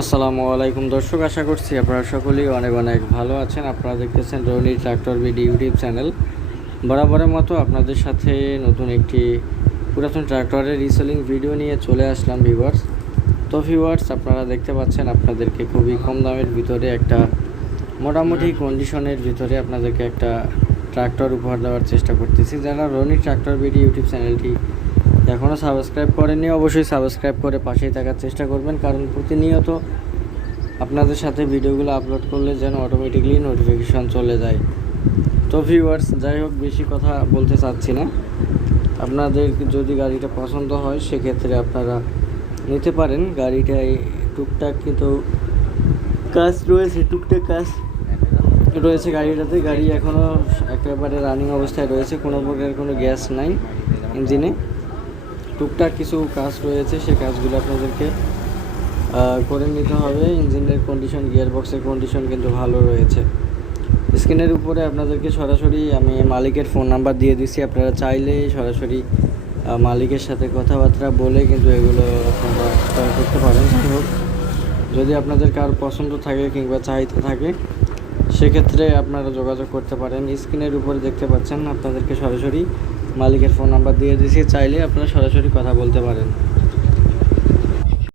আসসালামু আলাইকুম দর্শক, আশা করছি আপনারা সকলেই অনেক অনেক ভালো আছেন। আপনারা দেখতেছেন Roni tractor BD YouTube channel. বরাবরের মতো আপনাদের সাথে নতুন একটি পুরাতন ট্রাক্টরের রিসেলিং ভিডিও নিয়ে চলে আসলাম ভিউয়ার্স তো ভিউয়ার্স আপনারা দেখতে পাচ্ছেন আপনাদেরকে খুবই কম দামের ভিতরে একটা মোটামুটি কন্ডিশনের ভিতরে আপনাদেরকে একটা ট্রাক্টর উপহার দেওয়ার চেষ্টা করতেছি। যারা রনি ট্রাক্টর বিডি ইউটিউব চ্যানেলটি এখনও সাবস্ক্রাইব করেনি অবশ্যই সাবস্ক্রাইব করে পাশেই থাকার চেষ্টা করবেন, কারণ প্রতিনিয়ত আপনাদের সাথে ভিডিওগুলো আপলোড করলে যেন অটোমেটিকলি নোটিফিকেশন চলে যায়। তো ভিউয়ার্স যাই হোক, বেশি কথা বলতে চাচ্ছি না। আপনাদের যদি গাড়িটা পছন্দ হয়, সেক্ষেত্রে আপনারা নিতে পারেন। গাড়িটায় টুকটাক কিন্তু কাজ রয়েছে, টুকটাক কাজ রয়েছে গাড়িটাতে। গাড়ি এখনও একেবারে রানিং অবস্থায় রয়েছে, কোনো প্রকার কোনো গ্যাস নাই ইঞ্জিনে টুকটাক কিছু কাজ রয়েছে সেই কাজগুলো আপনাদেরকে করে নিতে হবে। ইঞ্জিনের কন্ডিশন গিয়ার বক্সের কন্ডিশন কিন্তু ভালো রয়েছে। স্ক্রিনের উপরে আপনাদেরকে সরাসরি আমি মালিকের ফোন নাম্বার দিয়ে দিচ্ছি। আপনারা চাইলে সরাসরি মালিকের সাথে কথাবার্তা বলে কিন্তু এগুলো আপনারা করতে পারেন। হোক, যদি আপনাদের কার পছন্দ থাকে কিংবা চাহিদা থাকে, সেক্ষেত্রে আপনারা যোগাযোগ করতে পারেন। স্ক্রিনের উপরে দেখতে পাচ্ছেন, আপনাদেরকে সরাসরি মালিকের ফোন নাম্বার দিয়ে দিয়েছি চাইলে আপনারা সরাসরি কথা বলতে পারেন।